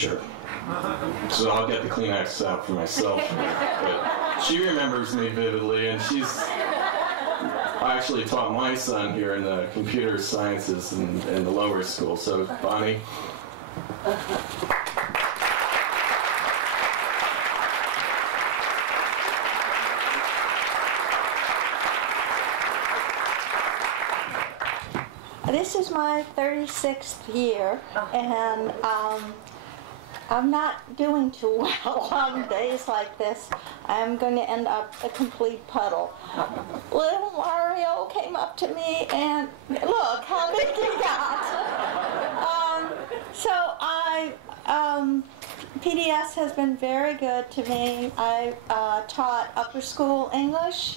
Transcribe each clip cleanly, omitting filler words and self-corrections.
Sure. So I'll get the Kleenex out for myself. But she remembers me vividly, and I actually taught my son here in the computer sciences in the lower school. So, Bonnie. This is my 36th year, and I'm not doing too well on days like this. I'm going to end up a complete puddle. Little Mario came up to me and look how big he got. PDS has been very good to me. I taught upper school English,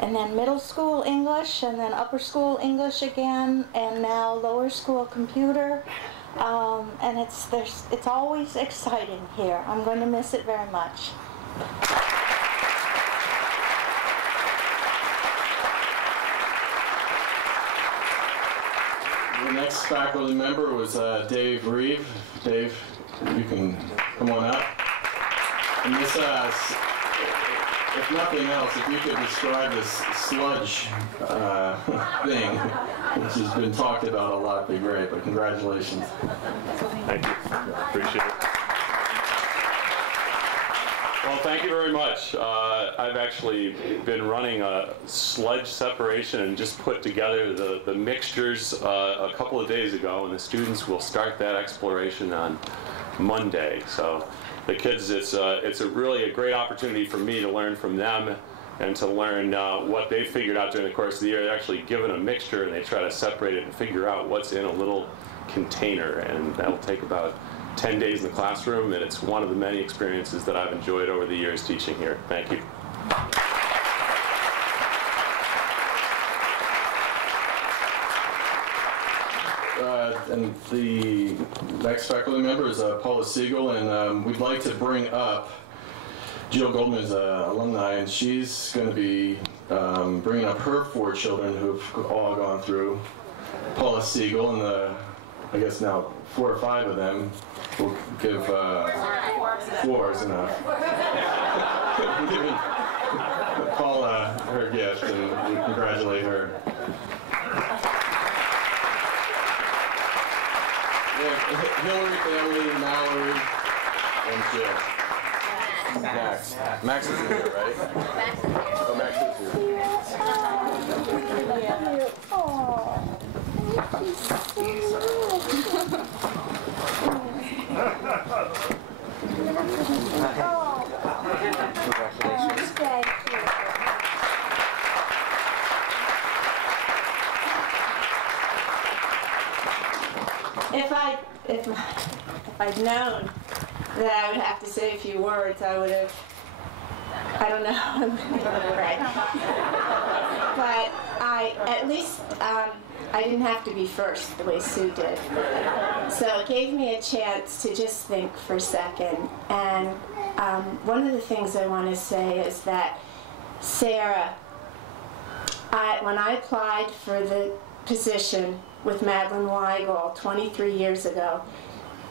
and then middle school English, and then upper school English again, and now lower school computer. And it's always exciting here. I'm going to miss it very much. The next faculty member was Dave Reeve. Dave, you can come on up. And this, if nothing else, if you could describe this sludge thing, which has been talked about a lot, would be great. But congratulations. Thank you. Appreciate it. Well, thank you very much. I've actually been running a sludge separation and just put together the mixtures a couple of days ago, and the students will start that exploration on Monday. So the kids, it's really a great opportunity for me to learn from them and to learn what they figured out during the course of the year. They're actually given a mixture and they try to separate it and figure out what's in a little container, and that'll take about 10 days in the classroom, and it's one of the many experiences that I've enjoyed over the years teaching here. Thank you. And the next faculty member is Paula Siegel, and we'd like to bring up Jill Goldman's alumni, and she's going to be bringing up her 4 children who've all gone through Paula Siegel, and I guess now 4 or 5 of them will give 4 is enough. Giving Paula her gift, and we congratulate her. Hillary, Family, Mallory, and Jill. Max. Max is in here, right? Oh, Max is here. Congratulations. Thank you. If I'd known that I would have to say a few words, I would have, I don't know, right. But at least I didn't have to be first the way Sue did. So it gave me a chance to just think for a second. And one of the things I want to say is that Sarah, when I applied for the position with Madeline Weigel 23 years ago,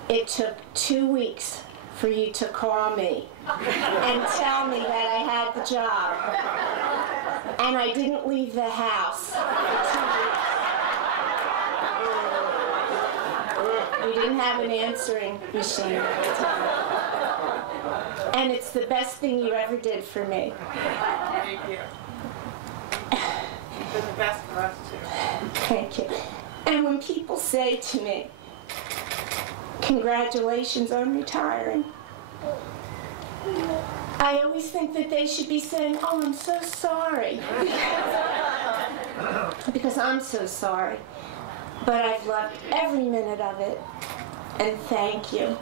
it took 2 weeks for you to call me and tell me that I had the job. And I didn't leave the house for 2 weeks. You didn't have an answering machine at the time. And it's the best thing you ever did for me. Thank you. You've been the best for us too. Thank you. And when people say to me, congratulations on retiring, I always think that they should be saying, oh, I'm so sorry. Because I'm so sorry. But I've loved every minute of it. And thank you.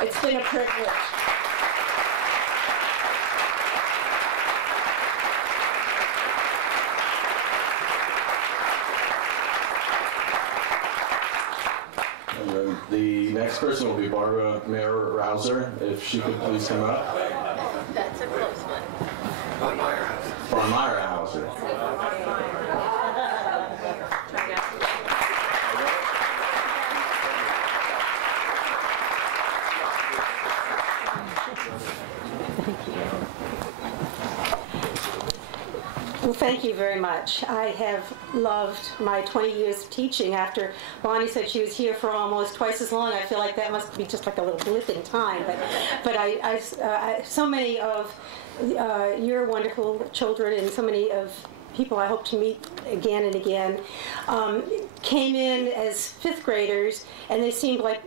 It's been a privilege. The next person will be Barbara Mayer-Rauser, if she could please come up. That's a close one. Von Meyer-Hauser. Thank you very much. I have loved my 20 years of teaching. After Bonnie said she was here for almost twice as long, I feel like that must be just like a little blip in time. But so many of your wonderful children and so many of people I hope to meet again and again came in as fifth graders, and they seemed like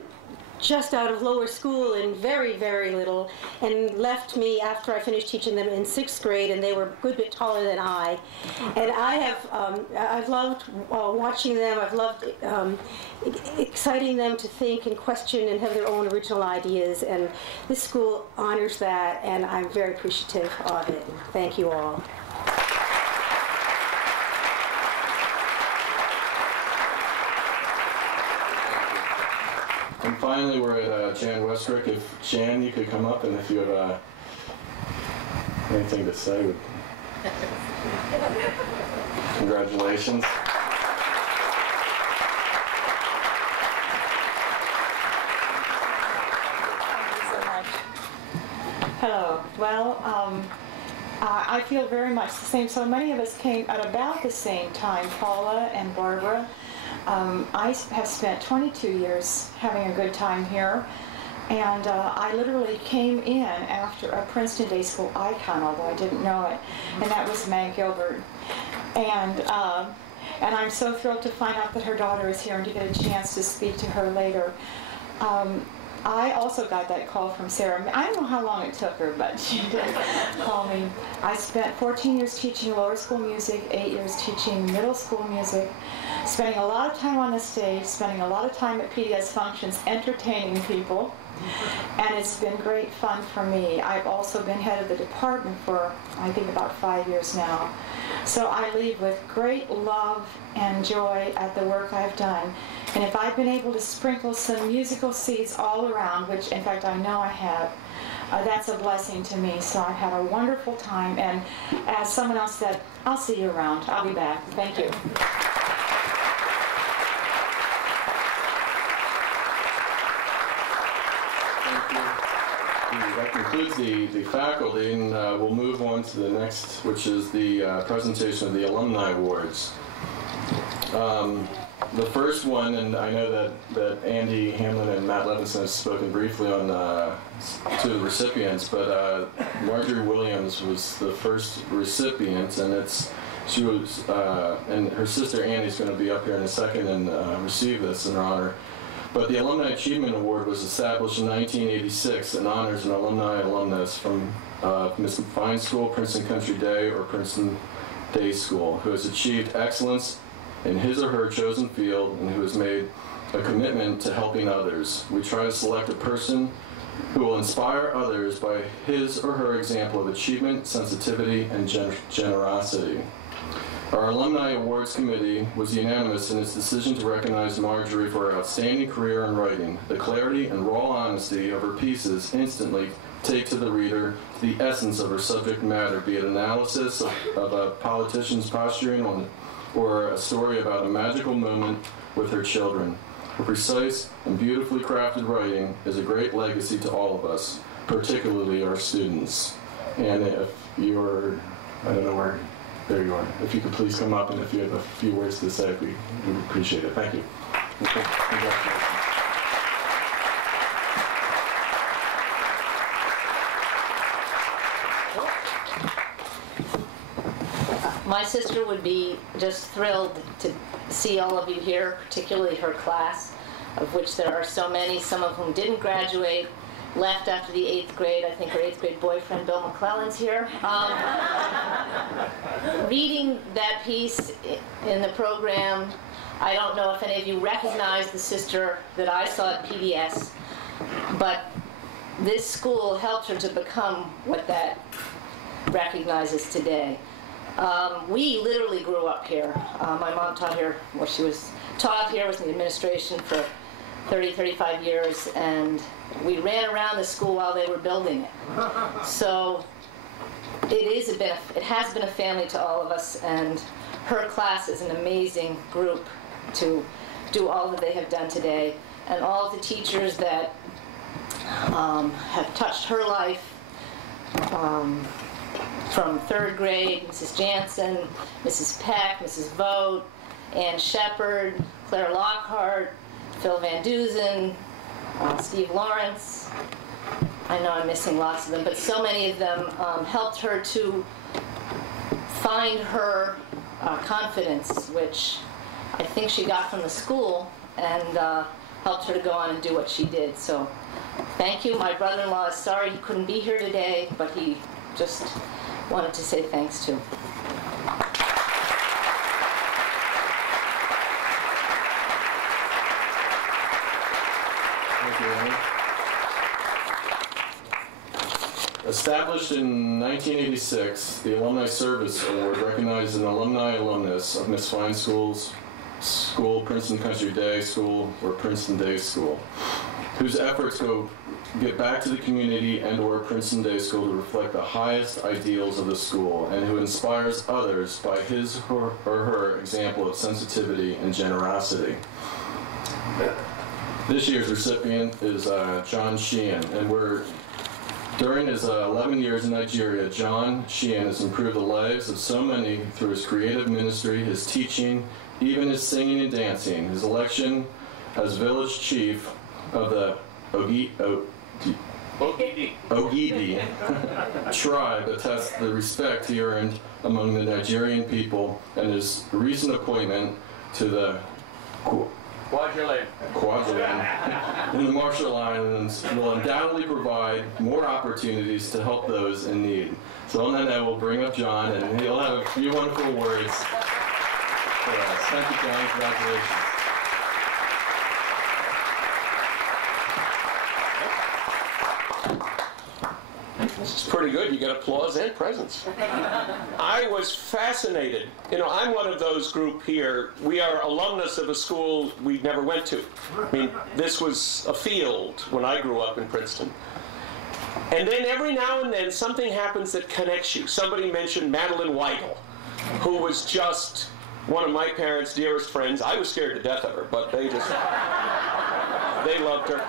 just out of lower school and very, very little, and left me after I finished teaching them in sixth grade, and they were a good bit taller than I. And I've loved watching them. I've loved exciting them to think and question and have their own original ideas, and this school honors that, and I'm very appreciative of it. Thank you all. And finally, we're at Jan Westrick. If Jan, you could come up, and if you have anything to say, congratulations. Thank you so much. Hello. Well, I feel very much the same. So many of us came at about the same time, Paula and Barbara. I have spent 22 years having a good time here, and I literally came in after a Princeton Day School icon, although I didn't know it, and that was Meg Gilbert. And I'm so thrilled to find out that her daughter is here and to get a chance to speak to her later. I also got that call from Sarah. I don't know how long it took her, but she did call me. I spent 14 years teaching lower school music, 8 years teaching middle school music, spending a lot of time on the stage, spending a lot of time at PDS functions entertaining people, and it's been great fun for me. I've also been head of the department for, I think, about 5 years now. So I leave with great love and joy at the work I've done. And if I've been able to sprinkle some musical seeds all around, which in fact I know I have, that's a blessing to me. So I've had a wonderful time, and as someone else said, I'll see you around. I'll be back. Thank you. That concludes the faculty, and we'll move on to the next, which is the presentation of the Alumni Awards. The first one, and I know that Andy Hamlin and Matt Levinson have spoken briefly on two of the recipients, but Marjorie Williams was the first recipient, and she was, and her sister Andy's going to be up here in a second and receive this in her honor. But the Alumni Achievement Award was established in 1986 and honors an alumni and alumnus from Miss Fine School, Princeton Country Day, or Princeton Day School, who has achieved excellence in his or her chosen field and who has made a commitment to helping others. We try to select a person who will inspire others by his or her example of achievement, sensitivity, and generosity. Our Alumni Awards Committee was unanimous in its decision to recognize Marjorie for her outstanding career in writing. The clarity and raw honesty of her pieces instantly take to the reader the essence of her subject matter, be it analysis of a politician's posturing on, or a story about a magical moment with her children. Her precise and beautifully crafted writing is a great legacy to all of us, particularly our students. And if you're, I don't know where, there you are. If you could please come up, and if you have a few words to say, we appreciate it. Thank you. Congratulations. My sister would be just thrilled to see all of you here, particularly her class, of which there are so many, some of whom didn't graduate, left after the 8th grade. I think her 8th grade boyfriend, Bill McClellan's here. Reading that piece in the program, I don't know if any of you recognize the sister that I saw at PDS, but this school helped her to become what that recognizes today. We literally grew up here. My mom taught here, well, she was taught here, was in the administration for 30, 35 years, and we ran around the school while they were building it. So it has been a family to all of us, and her class is an amazing group to do all that they have done today, and all of the teachers that have touched her life, from 3rd grade, Mrs. Jansen, Mrs. Peck, Mrs. Vogt, Ann Shepard, Claire Lockhart, Phil Van Dusen, Steve Lawrence. I know I'm missing lots of them, but so many of them helped her to find her confidence, which I think she got from the school, and helped her to go on and do what she did. So thank you. My brother-in-law is sorry he couldn't be here today, but he just wanted to say thanks too. Thank you, Annie. Established in 1986, the Alumni Service Award recognizes an alumni alumnus of Miss Fine School's school, Princeton Country Day School, or Princeton Day School, whose efforts get back to the community and or Princeton Day School to reflect the highest ideals of the school, and who inspires others by his or her example of sensitivity and generosity. This year's recipient is John Sheehan, and during his 11 years in Nigeria, John Sheehan has improved the lives of so many through his creative ministry, his teaching, even his singing and dancing. His election as village chief of the Ogidi tribe attests the respect he earned among the Nigerian people, and his recent appointment to the Kwajalein in the Marshall Islands will undoubtedly provide more opportunities to help those in need. So on that note, we'll bring up John, and he'll have a few wonderful words for us. Thank you, John. Congratulations. This is pretty good. You get applause and presents. I was fascinated. You know, I'm one of those group here. We are alumnus of a school we never went to. I mean, this was a field when I grew up in Princeton. And then every now and then something happens that connects you. Somebody mentioned Madeline Weigel, who was just one of my parents' dearest friends. I was scared to death of her, but they loved her.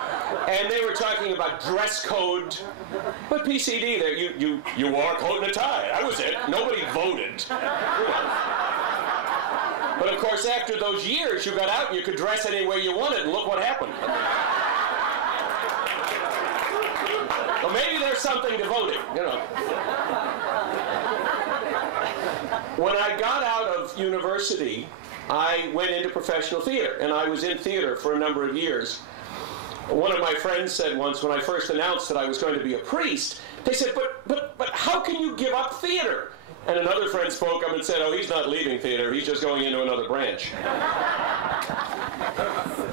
And they were talking about dress code. But PCD, there, you wore a coat and a tie. That was it. Nobody voted. But of course, after those years, you got out and you could dress any way you wanted, and look what happened. Well, maybe there's something to voting, you know. When I got out of university, I went into professional theater, and I was in theater for a number of years. One of my friends said once, when I first announced that I was going to be a priest, they said, but how can you give up theater? And another friend spoke up and said, oh, he's not leaving theater, he's just going into another branch.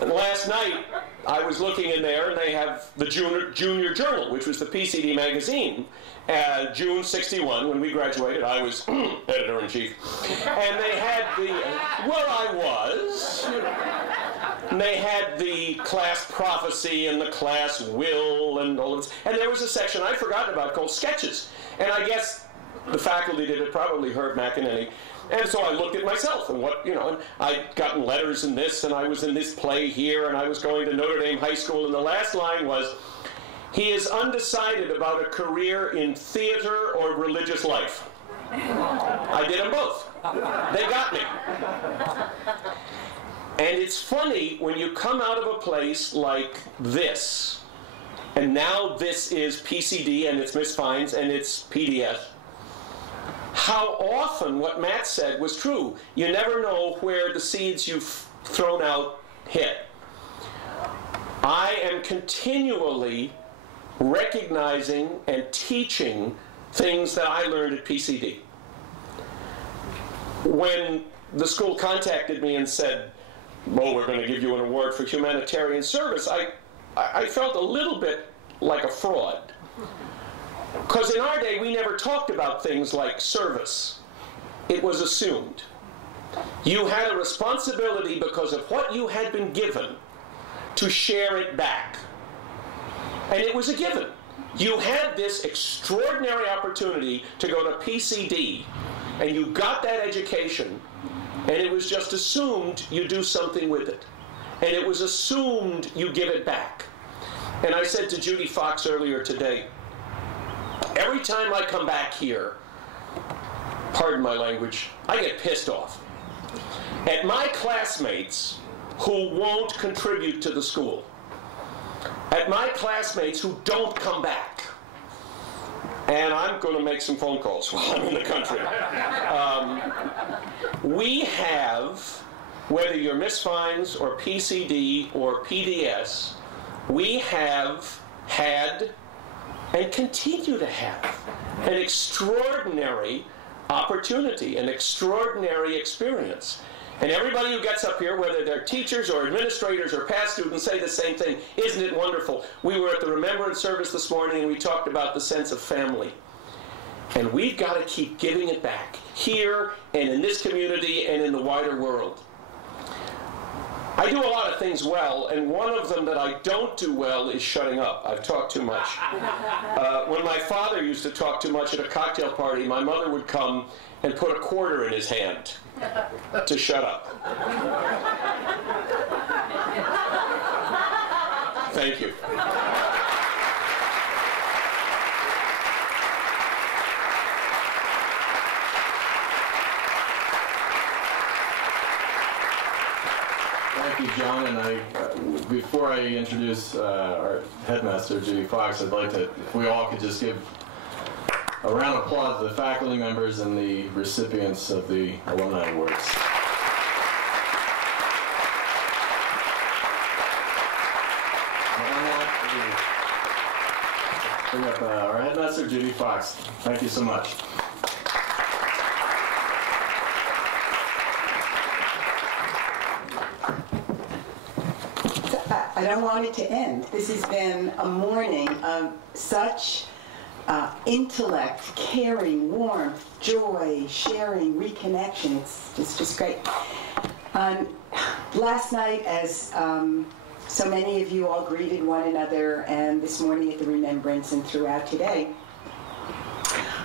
And last night, I was looking in there, and they have the Junior Journal, which was the PCD magazine. June '61, when we graduated, I was editor-in-chief. And they had and they had the class prophecy and the class will and all of this. And there was a section I'd forgotten about called sketches. And I guess the faculty did it, probably Herb McEnany. And so I looked at myself and and I'd gotten letters in this, and I was in this play here, and I was going to Notre Dame High School, and the last line was, he is undecided about a career in theater or religious life. I did them both. They got me. And it's funny when you come out of a place like this, and now this is PCD, and it's Miss Fines, and it's PDS, how often what Matt said was true. You never know where the seeds you've thrown out hit. I am continually recognizing and teaching things that I learned at PCD. When the school contacted me and said, well, we're going to give you an award for humanitarian service, I felt a little bit like a fraud. Because in our day, we never talked about things like service. It was assumed. You had a responsibility because of what you had been given to share it back. And it was a given. You had this extraordinary opportunity to go to PCD, and you got that education, and it was just assumed you do something with it. And it was assumed you give it back. And I said to Judy Fox earlier today, every time I come back here, pardon my language, I get pissed off at my classmates who won't contribute to the school, at my classmates who don't come back. And I'm going to make some phone calls while I'm in the country. We have, whether you're Miss Fines or PCD or PDS, we have had and continue to have an extraordinary opportunity, an extraordinary experience. And everybody who gets up here, whether they're teachers or administrators or past students, say the same thing. Isn't it wonderful? We were at the Remembrance service this morning and we talked about the sense of family. And we've got to keep giving it back here and in this community and in the wider world. I do a lot of things well, and one of them that I don't do well is shutting up. I've talked too much. When my father used to talk too much at a cocktail party, my mother would come and put a quarter in his hand to shut up. Thank you. Thank you, John. And before I introduce our headmaster, Judy Fox, I'd like to, if we all could just give a round of applause to the faculty members and the recipients of the Alumni Awards. Bring up our headmaster, Judy Fox. Thank you so much. I don't want it to end. This has been a morning of such intellect, caring, warmth, joy, sharing, reconnection. It's just great. Last night, as so many of you all greeted one another, and this morning at the Remembrance and throughout today,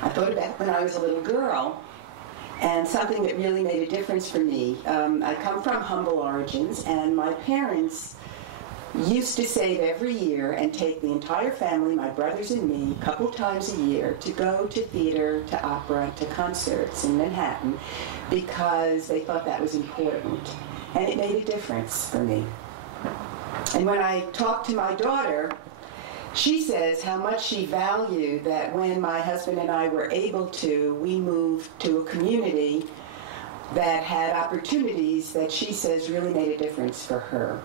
I thought about when I was a little girl and something that really made a difference for me. I come from humble origins, and my parents used to save every year and take the entire family, my brothers and me, a couple times a year to go to theater, to opera, to concerts in Manhattan because they thought that was important. And it made a difference for me. And when I talk to my daughter, she says how much she valued that when my husband and I were able to, we moved to a community that had opportunities that she says really made a difference for her.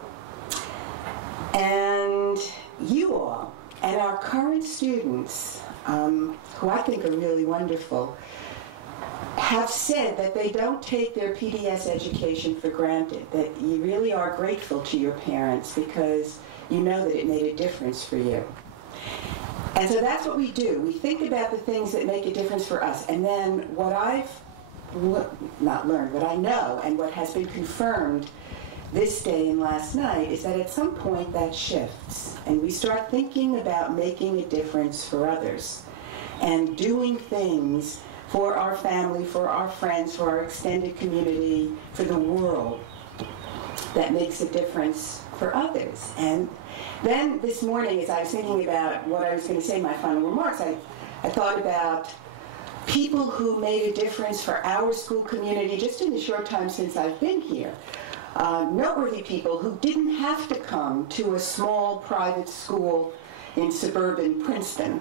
And you all, and our current students, who I think are really wonderful, have said that they don't take their PDS education for granted, that you really are grateful to your parents because you know that it made a difference for you. And so that's what we do. We think about the things that make a difference for us. And then what I've not learned, what I know, and what has been confirmed this day and last night is that at some point that shifts and we start thinking about making a difference for others and doing things for our family, for our friends, for our extended community, for the world that makes a difference for others. And then this morning, as I was thinking about what I was going to say in my final remarks, I thought about people who made a difference for our school community just in the short time since I've been here. Noteworthy people who didn't have to come to a small private school in suburban Princeton,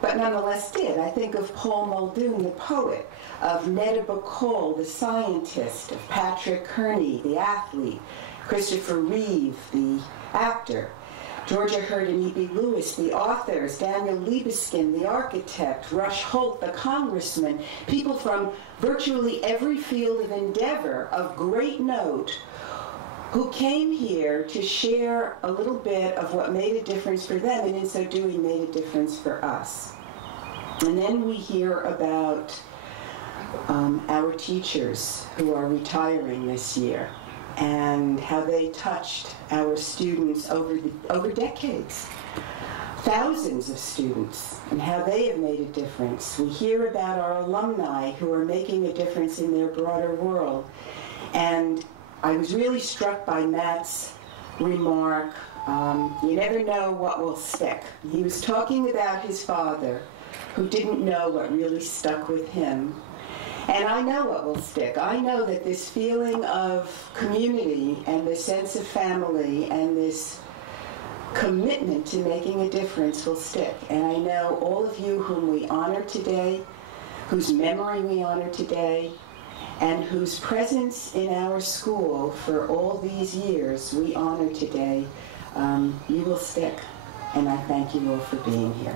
but nonetheless did. I think of Paul Muldoon, the poet, of Netta Bacall, the scientist, of Patrick Kearney, the athlete, Christopher Reeve, the actor, Georgia Hurd and E.B. Lewis, the authors, Daniel Libeskind, the architect, Rush Holt, the congressman, people from virtually every field of endeavor of great note who came here to share a little bit of what made a difference for them, and in so doing made a difference for us. And then we hear about our teachers who are retiring this year and how they touched our students over decades. Thousands of students, and how they have made a difference. We hear about our alumni who are making a difference in their broader world. And I was really struck by Matt's remark, you never know what will stick. He was talking about his father, who didn't know what really stuck with him. And I know what will stick. I know that this feeling of community and this sense of family and this commitment to making a difference will stick. And I know all of you whom we honor today, whose memory we honor today, and whose presence in our school for all these years we honor today, you will stick. And I thank you all for being here.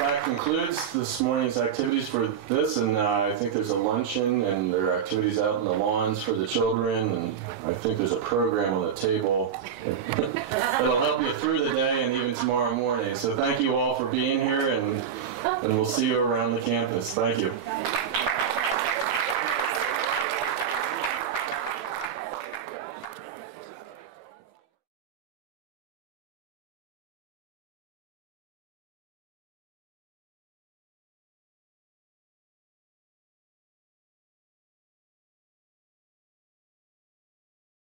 That concludes this morning's activities for this, and I think there's a luncheon and there are activities out in the lawns for the children, and I think there's a program on the table that'll help you through the day and even tomorrow morning. So thank you all for being here, and we'll see you around the campus. Thank you.